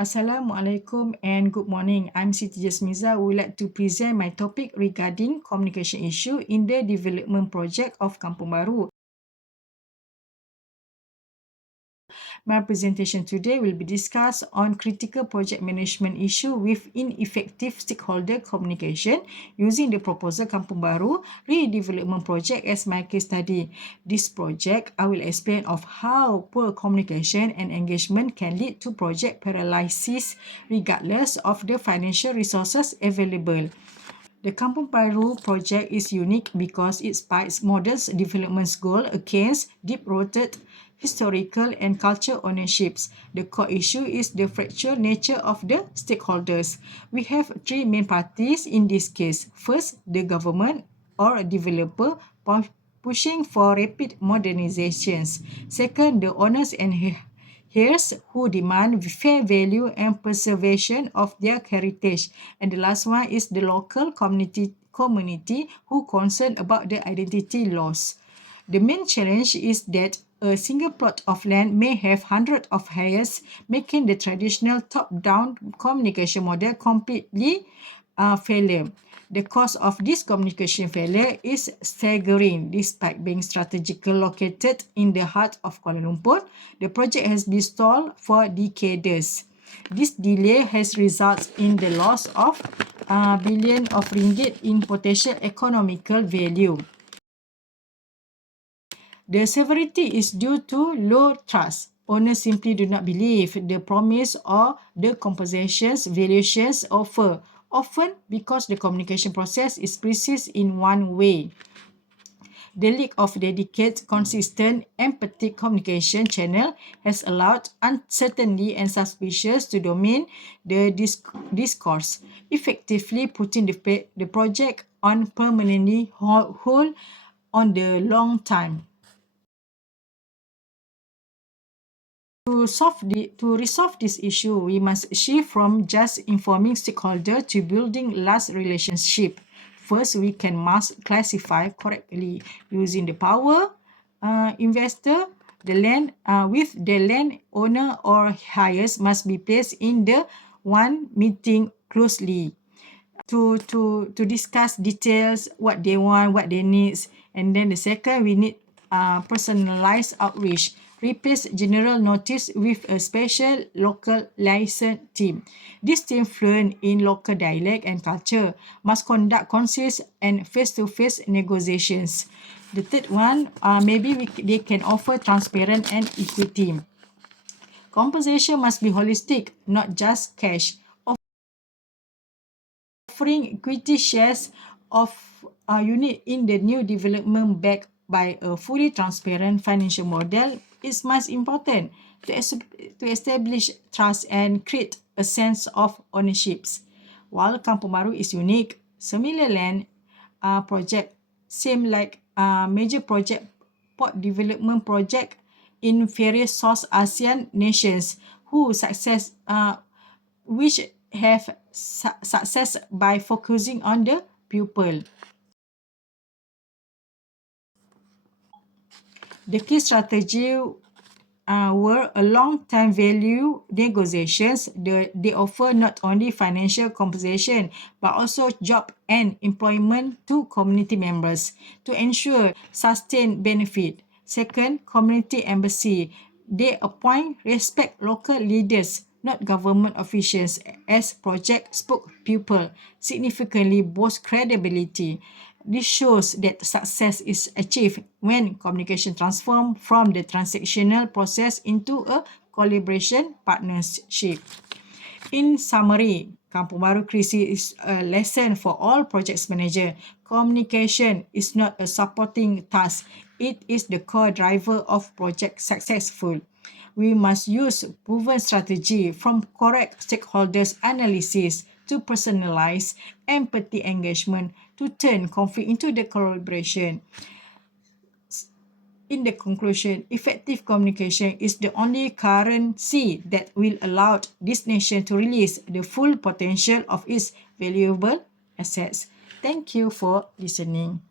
Assalamualaikum and good morning. I'm Siti Jasmiza. Would like to present my topic regarding communication issue in the development project of Kampung Baru. My presentation today will be discussed on critical project management issue with ineffective stakeholder communication using the proposal Kampung Baru redevelopment project as my case study. This project, I will explain of how poor communication and engagement can lead to project paralysis regardless of the financial resources available. The Kampung Baru project is unique because it spikes modest development goal against deep-rooted historical and cultural ownerships. The core issue is the fractured nature of the stakeholders. We have three main parties in this case. First, the government or a developer pushing for rapid modernizations. Second, the owners and heirs who demand fair value and preservation of their heritage. And the last one is the local community community who concerned about the identity loss. The main challenge is that a single plot of land may have hundreds of heirs, making the traditional top-down communication model completely uh, failure. The cost of this communication failure is staggering. Despite being strategically located in the heart of Kuala Lumpur, the project has been stalled for decades. This delay has resulted in the loss of a uh, billion of ringgit in potential economical value. The severity is due to low trust. Owners simply do not believe the promise or the compensations valuations offer, often because the communication process is precise in one way. The lack of dedicated, consistent, empathic communication channel has allowed uncertainty and suspicions to dominate the discourse, effectively putting the, the project on permanently hold on the long time. To solve the to resolve this issue, we must shift from just informing stakeholder to building last relationship. First, we can must classify correctly using the power uh, investor, the land uh, with the land owner or heirs must be placed in the one meeting closely to to to discuss details what they want, what they needs, and then the second we need uh, personalized outreach replace general notice with a special local license team. This team fluent in local dialect and culture must conduct conscious and face-to-face negotiations. The third one, uh, maybe we, they can offer transparent and equity. Compensation must be holistic, not just cash. Offering equity shares of a unit in the new development backed by a fully transparent financial model is most important to, to establish trust and create a sense of ownership. While Kampung Baru is unique, similar land uh, project same like a major project port development project in various South ASEAN nations who success uh, which have su success by focusing on the pupil. The key strategy uh, were a long-term value negotiations. The, they offer not only financial compensation, but also job and employment to community members to ensure sustained benefit. Second, community embassy. They appoint respect local leaders, not government officials, as project spokespeople, significantly boost credibility. This shows that success is achieved when communication transform from the transactional process into a collaboration partnership. In summary, Kampung Baru Krisi is a lesson for all projects manager. Communication is not a supporting task. It is the core driver of project successful. We must use proven strategy from correct stakeholders analysis to personalize empathy engagement to turn conflict into the collaboration. In the conclusion, effective communication is the only currency that will allow this nation to release the full potential of its valuable assets. Thank you for listening.